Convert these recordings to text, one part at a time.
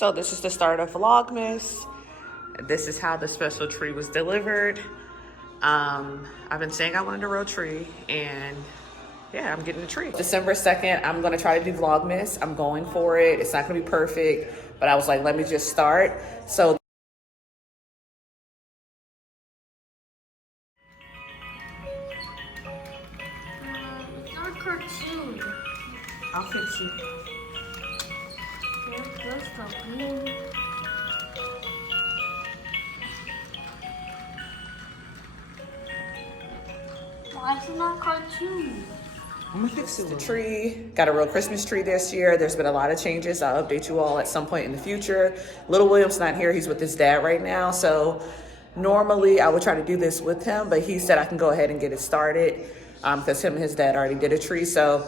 So this is the start of Vlogmas. This is how the special tree was delivered. I've been saying I wanted a real tree, and yeah, I'm getting a tree. December 2nd, I'm gonna try to do Vlogmas. I'm going for it. It's not gonna be perfect, but I was like, let me just start. So It's not a cartoon. I'll fix you. There's the green. Why is it not a cartoon? I'm gonna fix the tree. Got a real Christmas tree this year. There's been a lot of changes. I'll update you all at some point in the future. Little William's not here. He's with his dad right now. So normally I would try to do this with him, but he said I can go ahead and get it started because him and his dad already did a tree. So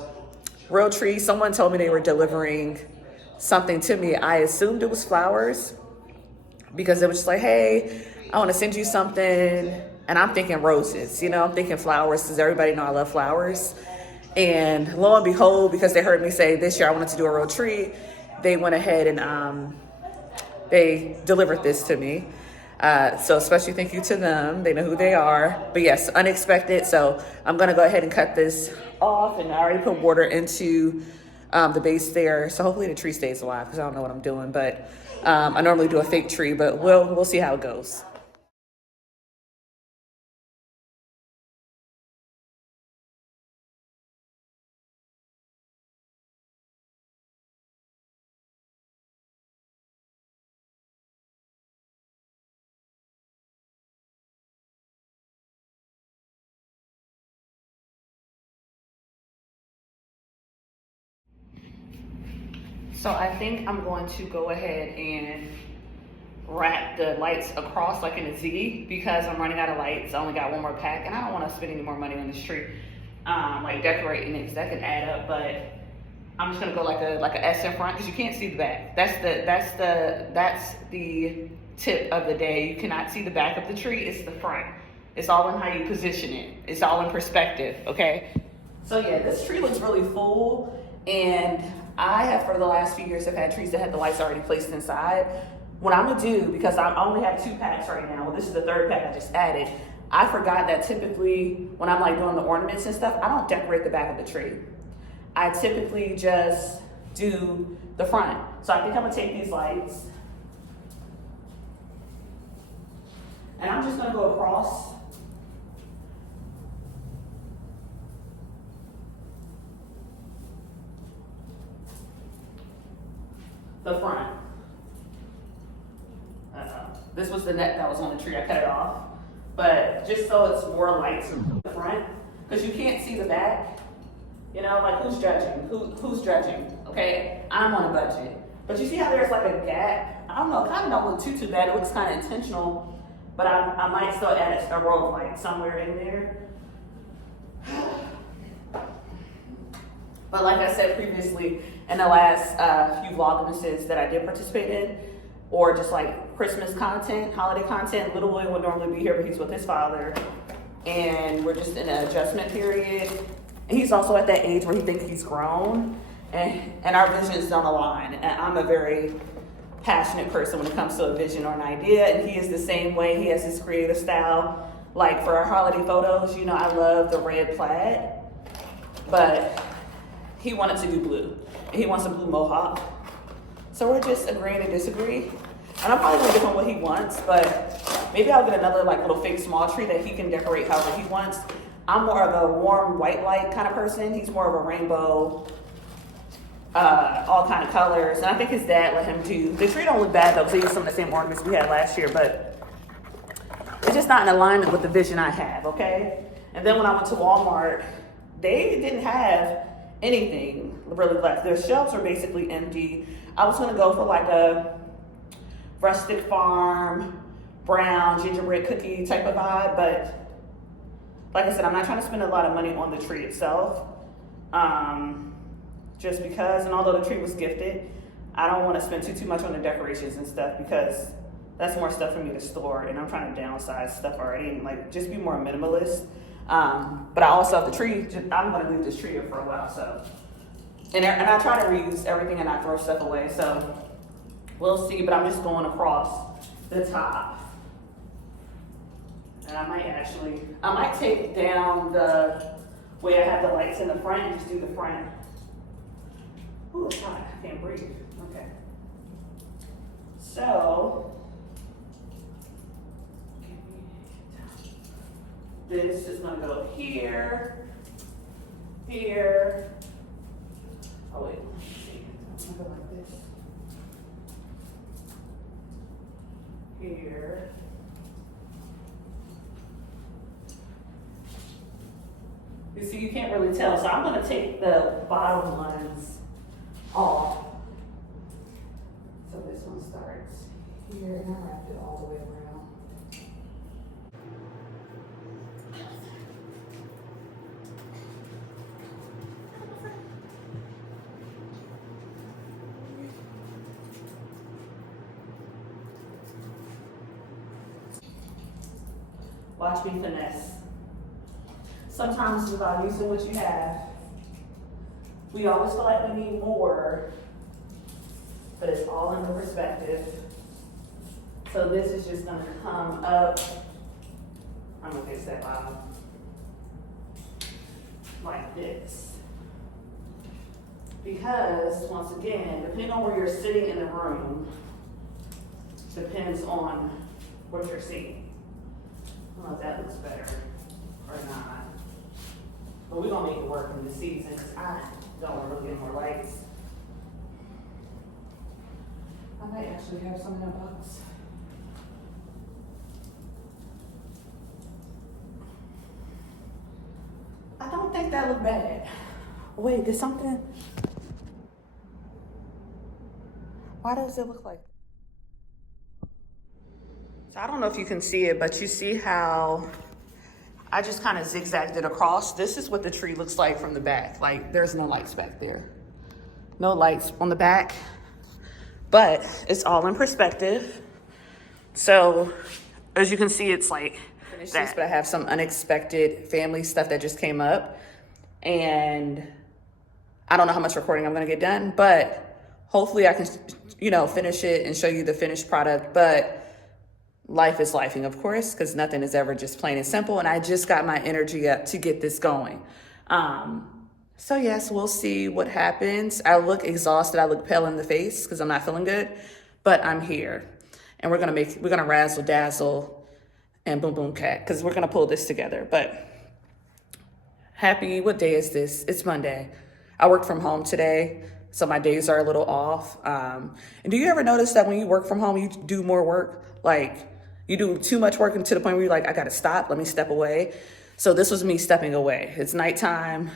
real tree. Someone told me they were delivering something to me. I assumed it was flowers because it was just like, hey, I want to send you something. And I'm thinking roses, you know, I'm thinking flowers because everybody know I love flowers. And lo and behold, because they heard me say this year I wanted to do a real tree, they went ahead and they delivered this to me. So especially thank you to them. They know who they are. But yes, unexpected. So I'm going to go ahead and cut this off. And I already put water into the base there. So hopefully the tree stays alive because I don't know what I'm doing. But I normally do a fake tree, but we'll see how it goes. So I think I'm going to go ahead and wrap the lights across like in a Z because I'm running out of lights. I only got one more pack and I don't want to spend any more money on this tree. Like decorating it because that could add up, but I'm just gonna go like a S in front because you can't see the back. That's the tip of the day. You cannot see the back of the tree, it's the front. It's all in how you position it. It's all in perspective, okay? So yeah, this tree looks really full, and I have for the last few years have had trees that had the lights already placed inside. What I'm gonna do, because I only have 2 packs right now, well this is the 3rd pack I just added, I forgot that typically when I'm like doing the ornaments and stuff, I don't decorate the back of the tree. I typically just do the front. So I think I'm gonna take these lights and I'm just gonna go across the front. This was the net that was on the tree, I cut it off. But just so it's more lights in the front, because you can't see the back. You know, like who's judging? Who's judging? Okay, I'm on a budget. But you see how there's like a gap? I don't know, it kind of don't look too bad. It looks kind of intentional, but I might still add a row of lights somewhere in there. But like I said previously, in the last few Vlogmases that I did participate in, or just like Christmas content, holiday content, Little William would normally be here, but he's with his father. And we're just in an adjustment period. And he's also at that age where he thinks he's grown, and our visions don't align. And I'm a very passionate person when it comes to a vision or an idea, and he is the same way. He has his creative style. Like for our holiday photos, you know, I love the red plaid, but he wanted to do blue. And he wants a blue mohawk. So we're just agreeing to disagree. And I'm probably gonna give him what he wants, but maybe I'll get another like little fake small tree that he can decorate however he wants. I'm more of a warm white light kind of person. He's more of a rainbow, all kind of colors. And I think his dad let him do, the tree don't look bad though, because he used some of the same ornaments we had last year, but it's just not in alignment with the vision I have, okay? And then when I went to Walmart, they didn't have anything really left. Their shelves are basically empty. I was gonna go for like a rustic farm, brown gingerbread cookie type of vibe, but like I said, I'm not trying to spend a lot of money on the tree itself, just because, and although the tree was gifted, I don't want to spend too much on the decorations and stuff because that's more stuff for me to store, and I'm trying to downsize stuff already and like just be more minimalist. But I also have the tree, I'm going to leave this tree here for a while, so. And I try to reuse everything and not throw stuff away, so We'll see, but I'm just going across the top. And I might take down the way I have the lights in the front and just do the front. Ooh, it's hot, I can't breathe. Okay. So, this is gonna go here, here. Oh wait, let me see. I'm gonna go like this. Here. You see, you can't really tell, so I'm gonna take the bottom ones off. So this one starts here, and I wrap it all the way around. Watch me finesse. Sometimes it's about using what you have. We always feel like we need more, but it's all in the perspective. So this is just gonna come up. I'm gonna fix that bottom. Like this. Because, once again, depending on where you're sitting in the room, depends on what you're seeing. I don't know if that looks better or not. But we're gonna make it work in this season because I don't want to really get more lights. I might actually have some in that box. I don't think that looked bad. Wait, did something? Why does it look like? So I don't know if you can see it, but you see how I just kind of zigzagged it across. This is what the tree looks like from the back. Like, there's no lights back there. No lights on the back, but it's all in perspective. So as you can see, it's like that. But I have some unexpected family stuff that just came up, and I don't know how much recording I'm gonna get done, but hopefully I can, finish it and show you the finished product. But life is lifing, of course, because nothing is ever just plain and simple. And I just got my energy up to get this going. So yes, we'll see what happens. I look exhausted. I look pale in the face because I'm not feeling good, but I'm here. And we're gonna razzle dazzle and boom boom cat because we're gonna pull this together. But what day is this? It's Monday. I worked from home today, so my days are a little off. And do you ever notice that when you work from home, you do more work? Like, you do too much work to the point where you're like, I gotta stop, let me step away. So this was me stepping away. It's nighttime.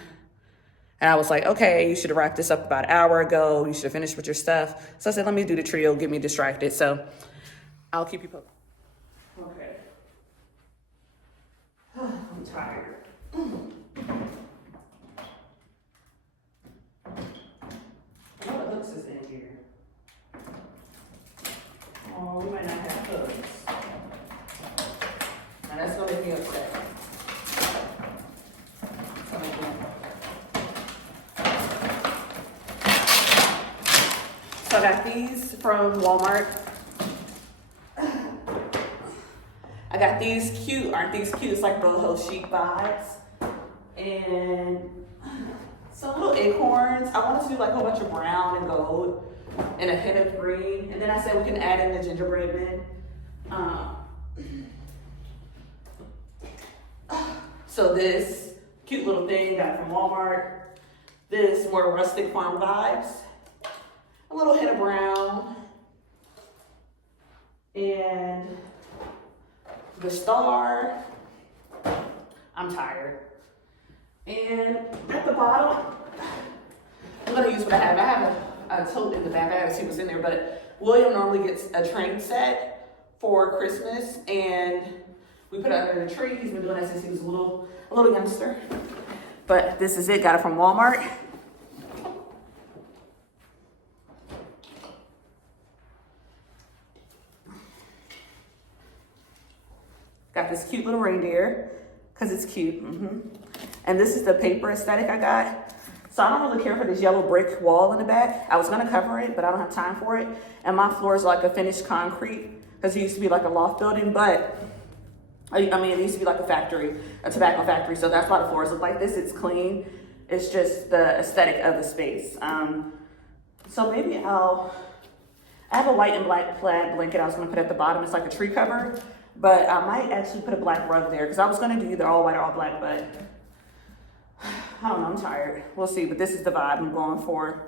And I was like, okay, you should have wrapped this up about an hour ago. You should have finished with your stuff. So I said, let me do the trio, get me distracted. So I'll keep you posted. Okay. I'm tired. What hooks is in here? Oh, we might not have hooks. And that's gonna make me upset. So I got these from Walmart. I got these cute, aren't these cute? It's like boho chic vibes. And some little acorns. I wanted to do like a whole bunch of brown and gold and a hint of green. And then I said we can add in the gingerbread men. So this cute little thing got from Walmart. This more rustic farm vibes. A little hint of brown. And the star. I'm tired. And at the bottom, I'm gonna use what I have. I have a tote in the back. I gotta see what's in there, but William normally gets a train set for Christmas, and we put it under the tree. He's been doing that since he was a little youngster. But this is it, got it from Walmart. Got this cute little reindeer, because it's cute. And this is the paper aesthetic I got. So I don't really care for this yellow brick wall in the back. I was gonna cover it, but I don't have time for it. And my floor is like a finished concrete because it used to be like a loft building, but I mean, it used to be like a factory, a tobacco factory. So that's why the floors look like this. It's clean. It's just the aesthetic of the space. So maybe I have a white and black plaid blanket I was gonna put at the bottom. It's like a tree cover, but I might actually put a black rug there because I was gonna do either all white or all black, but I don't know, I'm tired. We'll see, but this is the vibe I'm going for.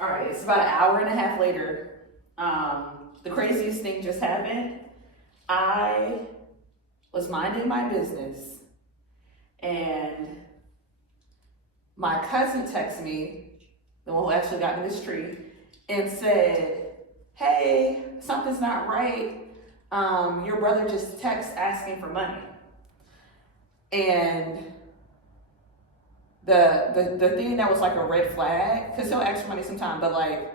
All right, it's about an hour and a half later. The craziest thing just happened. I was minding my business and my cousin texted me, the one who actually got me this tree, and said, hey, something's not right. Your brother just texted asking for money. And the thing that was like a red flag, because he'll ask for money sometime, but like,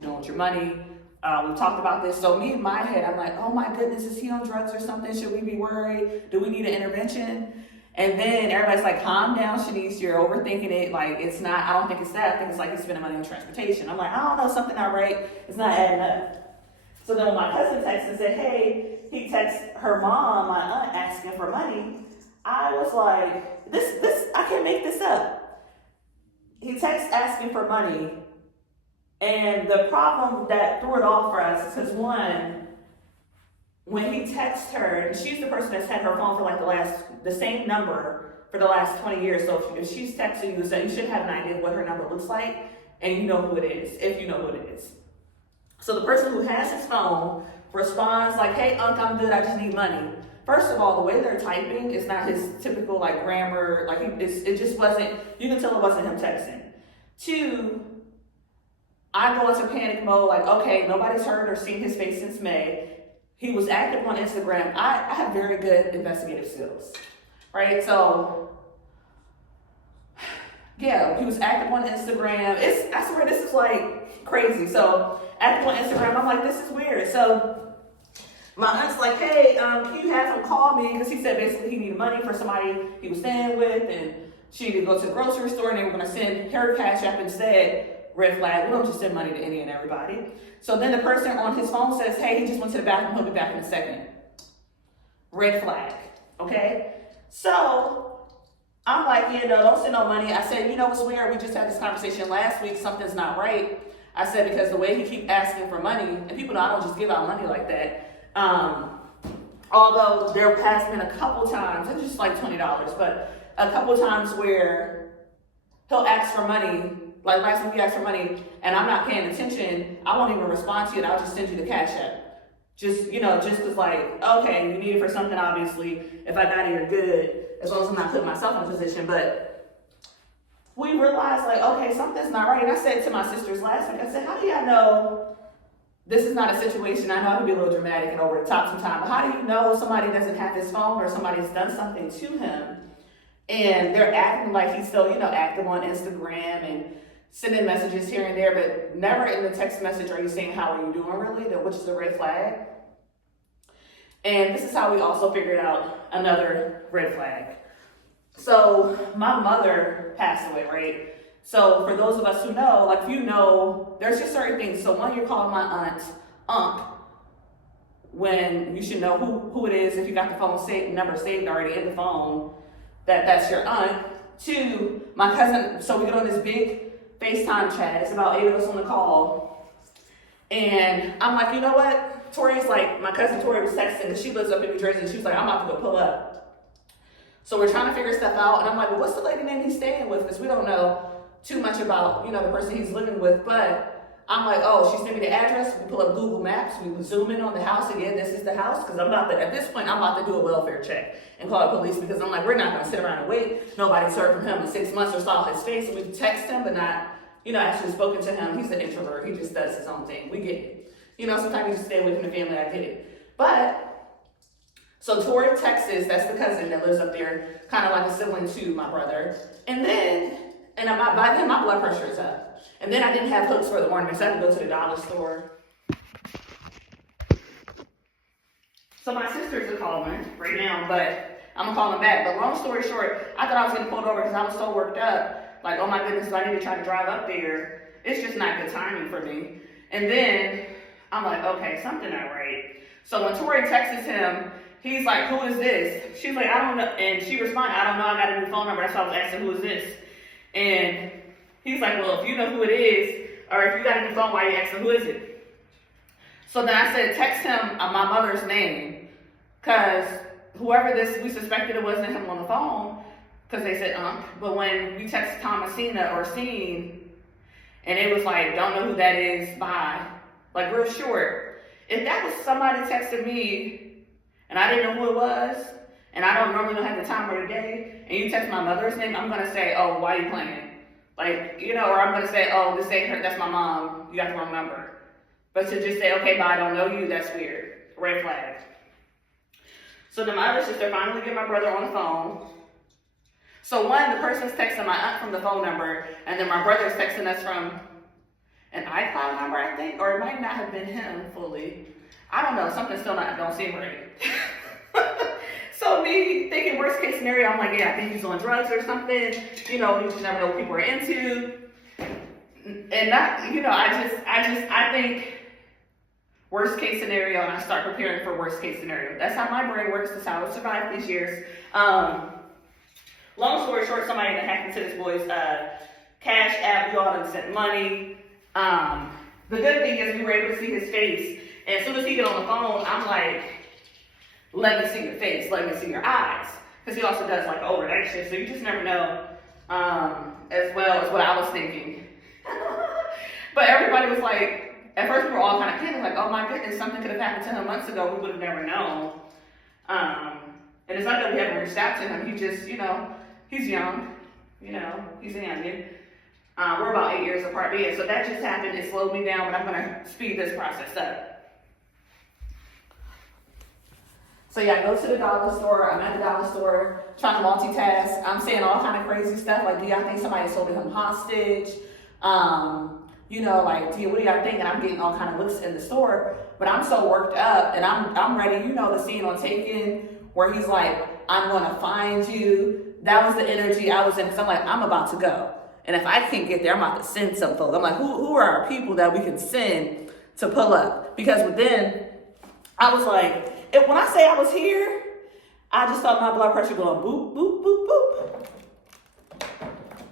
don't want your money. We talked about this. So me in my head, I'm like, oh my goodness, is he on drugs or something? Should we be worried? Do we need an intervention? And then everybody's like, calm down, Shanice, you're overthinking it. Like, it's not, I don't think it's that. I think it's like he's spending money on transportation. I'm like, I don't know, something not right. It's not adding up. So then when my cousin texted and said, hey, he texted her mom, my aunt, asking for money, I was like, this, I can't make this up. He texts asking for money. And the problem that threw it off for us is because one, when he texts her, and she's the person that's had her phone for like the same number for the last 20 years. So if she's texting you, so you should have an idea of what her number looks like, and you know who it is, if you know who it is. So the person who has his phone responds like, hey, Unc, I'm good, I just need money. First of all, the way they're typing is not his typical like grammar, like it just wasn't, you can tell it wasn't him texting. Two, I go into panic mode, like, okay, nobody's heard or seen his face since May. He was active on Instagram. I have very good investigative skills, right? So, yeah, he was active on Instagram. I swear this is like crazy. So, active on Instagram, I'm like, this is weird. So, my aunt's like, hey, can you have him call me? Because he said basically he needed money for somebody he was staying with, and she needed to go to the grocery store, and they were going to send her Cash App instead. Red flag, we don't just send money to any and everybody. So then the person on his phone says, hey, he just went to the bathroom, he'll be back in a second. Red flag, okay? So I'm like, yeah, no, don't send no money. I said, you know what's weird? We just had this conversation last week, something's not right. I said, because the way he keep asking for money, and people know I don't just give out money like that. Although there has been a couple times, it's just like $20, but a couple times where he'll ask for money. Like last week he asked for money and I'm not paying attention, I won't even respond to it, I'll just send you the Cash App. Just cause like, okay, you need it for something obviously, if I got it, you're good, as long as I'm not putting myself in a position. But we realized like, okay, something's not right. And I said to my sisters last week, I said, how do y'all know this is not a situation? I know I can be a little dramatic and over the top sometimes, but how do you know somebody doesn't have his phone or somebody's done something to him and they're acting like he's still, active on Instagram and sending messages here and there, but never in the text message are you saying, how are you doing really, which is a red flag. And this is how we also figured out another red flag. So my mother passed away, right? So for those of us who know, like if you know, there's just certain things. So one, you're calling my aunt, Unc, when you should know who it is if you got the phone number saved already in the phone, that's your aunt. Two, my cousin, so we get on this big FaceTime chat. It's about 8 of us on the call. And I'm like, you know what? Tori's like, my cousin Tori was texting because she lives up in New Jersey and she was like, I'm about to go pull up. So we're trying to figure stuff out. And I'm like, well, what's the lady name he's staying with? Because we don't know too much about, the person he's living with. But I'm like, oh, she sent me the address. We pull up Google Maps. We would zoom in on the house again. This is the house. Because at this point, I'm about to do a welfare check and call the police because I'm like, we're not going to sit around and wait. Nobody's heard from him in 6 months or saw his face. And we text him, but not, actually spoken to him. He's an introvert. He just does his own thing. We get it. Sometimes you just stay away from the family. I get it. But, so Tori, Texas, that's the cousin that lives up there, kind of like a sibling to my brother. And then, by then my blood pressure is up. And then I didn't have hooks for the ornaments. I had to go to the dollar store. So my sisters are calling right now, but I'm gonna call him back. But long story short, I thought I was getting pulled over because I was so worked up. Like, oh my goodness, I need to try to drive up there. It's just not good timing for me. And then I'm like, okay, something not right. So when Tori texts him, he's like, who is this? She's like, I don't know. And she responded, I don't know, I got a new phone number. That's why I was asking, who is this? And he's like, well, if you know who it is, or if you got a new phone, why are you asking, who is it? So then I said, text him my mother's name. Because whoever we suspected it wasn't him on the phone, because they said, but when we text Thomasina or Scene, and it was like, don't know who that is, bye. Like, real short. If that was somebody texting me, and I didn't know who it was, and I don't normally have the time of the day, and you text my mother's name, I'm going to say, oh, why are you playing? Like, you know, or I'm going to say, oh, this ain't her, that's my mom, you got the wrong number. But to just say, okay, but I don't know you, that's weird. Red flag. So then my other sister finally get my brother on the phone. So one, the person's texting my aunt from the phone number, and then my brother's texting us from an iCloud number, I think, or it might not have been him fully. I don't know, something still don't seem right. So me thinking worst case scenario, I'm like, yeah, I think he's on drugs or something. You know, you just never know what people are into. And not, you know, I think worst case scenario, and I start preparing for worst case scenario. That's how my brain works. That's how I survived these years. Long story short, somebody hacked into this boy's cash app. We all done sent money. The good thing is we were able to see his face. And as soon as he get on the phone, I'm like, let me see your face. Let me see your eyes. Because he also does like overnight shit. So you just never know, as well as what I was thinking. But everybody was like, at first we were all kind of kidding, like, oh my goodness, something could have happened to him months ago. We would have never known. And it's not that we haven't reached out to him. He just, you know, he's young. You know, he's a youngin'. We're about 8 years apart. But yeah, so that just happened. It slowed me down, but I'm going to speed this process up. So yeah, I go to the dollar store. I'm at the dollar store trying to multitask. I'm saying all kind of crazy stuff. Like, do y'all think somebody's holding him hostage? You know, like, what do y'all think? And I'm getting all kind of looks in the store, but I'm so worked up and I'm ready. You know, the scene on Taken where he's like, I'm going to find you. That was the energy I was in. Cause I'm like, I'm about to go. And if I can't get there, I'm about to send some folks. I'm like, who are our people that we can send to pull up? Because then I was like, when I say I was here, I just felt my blood pressure going boop, boop, boop,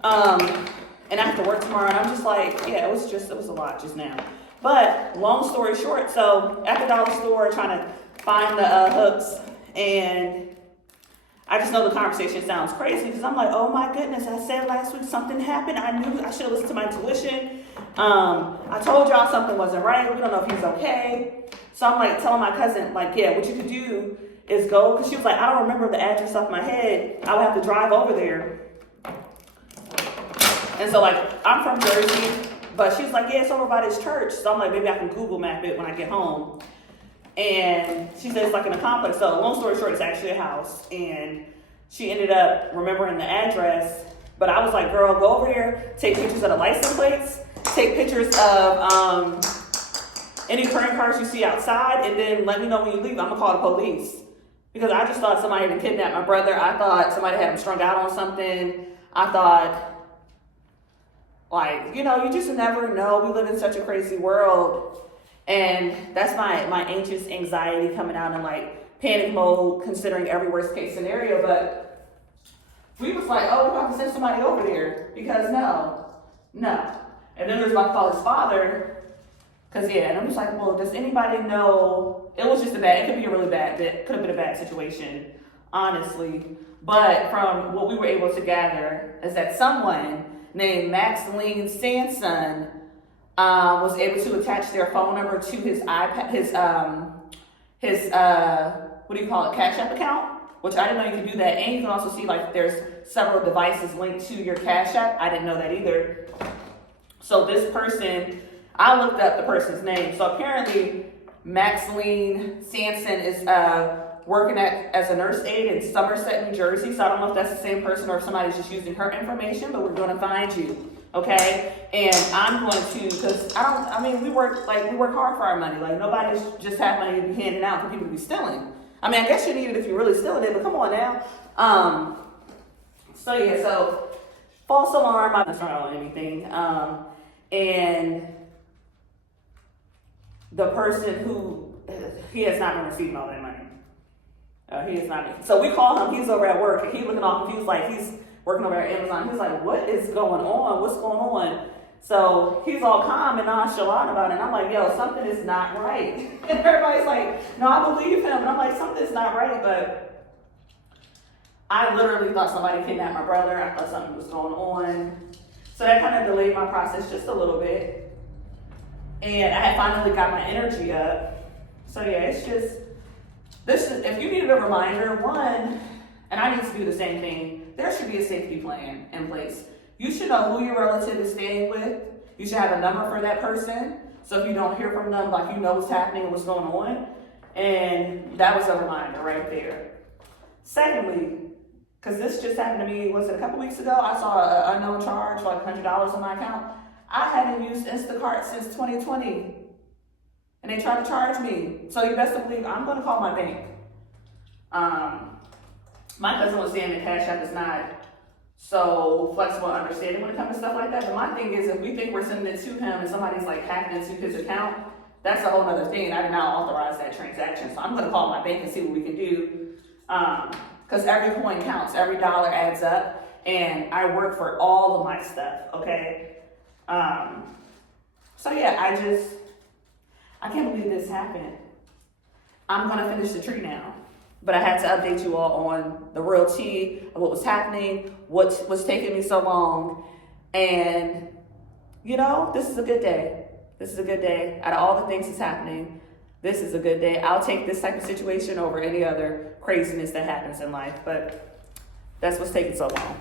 boop. And I have to work tomorrow, and I'm just like, yeah, it was a lot just now. But long story short, so at the dollar store, trying to find the hooks, and I just know the conversation sounds crazy because I'm like, oh my goodness, I said last week something happened. I knew I should have listened to my intuition. I told y'all something wasn't right. We don't know if he's okay. So I'm like telling my cousin, like, yeah, what you could do is go, because she was like, I don't remember the address off my head. I would have to drive over there. And so, like, I'm from Jersey, but she was like, yeah, it's over by this church. So I'm like, maybe I can Google map it when I get home. And she said it's like in a complex. So long story short, it's actually a house. And she ended up remembering the address. But I was like, girl, go over there, take pictures of the license plates, take pictures of any credit cards you see outside, and then let me know when you leave. I'm going to call the police. Because I just thought somebody had kidnapped my brother. I thought somebody had him strung out on something. I thought, like, you know, you just never know. We live in such a crazy world. And that's my anxious anxiety coming out in, like, panic mode, considering every worst case scenario. But we was like, oh, we're about to send somebody over there. Because no. And then there's about to call his father. Because, yeah, and I'm just like, well, does anybody know? It was just it could be a really bad, it could have been a bad situation, honestly. But from what we were able to gather is that someone named Maxine Sanson was able to attach their phone number to his iPad, his what do you call it, Cash App account, which I didn't know you could do that. And you can also see, like, there's several devices linked to your Cash App. I didn't know that either. So this person, I looked up the person's name. So apparently Maxine Sanson is working as a nurse aide in Somerset, New Jersey. So I don't know if that's the same person or if somebody's just using her information, but we're going to find you, okay? And I'm going to, because we work hard for our money. Like, nobody's just have money to be handing out for people to be stealing. I mean, I guess you need it if you're really stealing it, but come on now. So yeah, so false alarm. I'm not trying on anything. And the person who, he has not been receiving all that money. He is not. So we call him. He's over at work, and he's looking off confused, like he's working over at Amazon. He's like, "What is going on? What's going on?" So he's all calm and nonchalant about it. And I'm like, "Yo, something is not right." And everybody's like, "No, I believe him." And I'm like, "Something's not right." But I literally thought somebody kidnapped my brother. I thought something was going on. So that kind of delayed my process just a little bit. And I had finally got my energy up. So yeah, it's just. This is, if you needed a reminder, one, and I need to do the same thing, there should be a safety plan in place. You should know who your relative is staying with. You should have a number for that person. So if you don't hear from them, like you know what's happening and what's going on. And that was a reminder right there. Secondly, because this just happened to me, was it a couple weeks ago? I saw an unknown charge, like $100 on my account. I haven't used Instacart since 2020. And they tried to charge me. So you best believe I'm going to call my bank. My cousin was saying that Cash App is not so flexible and understanding when it comes to stuff like that. But my thing is, if we think we're sending it to him and somebody's like hacked into his account, that's a whole other thing. I did not authorize that transaction. So I'm going to call my bank and see what we can do. Because every coin counts. Every dollar adds up. And I work for all of my stuff, okay? So yeah, I can't believe this happened. I'm gonna finish the tree now. But I had to update you all on the real tea of what was happening, what was taking me so long. And, you know, this is a good day. This is a good day. Out of all the things that's happening, this is a good day. I'll take this type of situation over any other craziness that happens in life. But that's what's taking so long.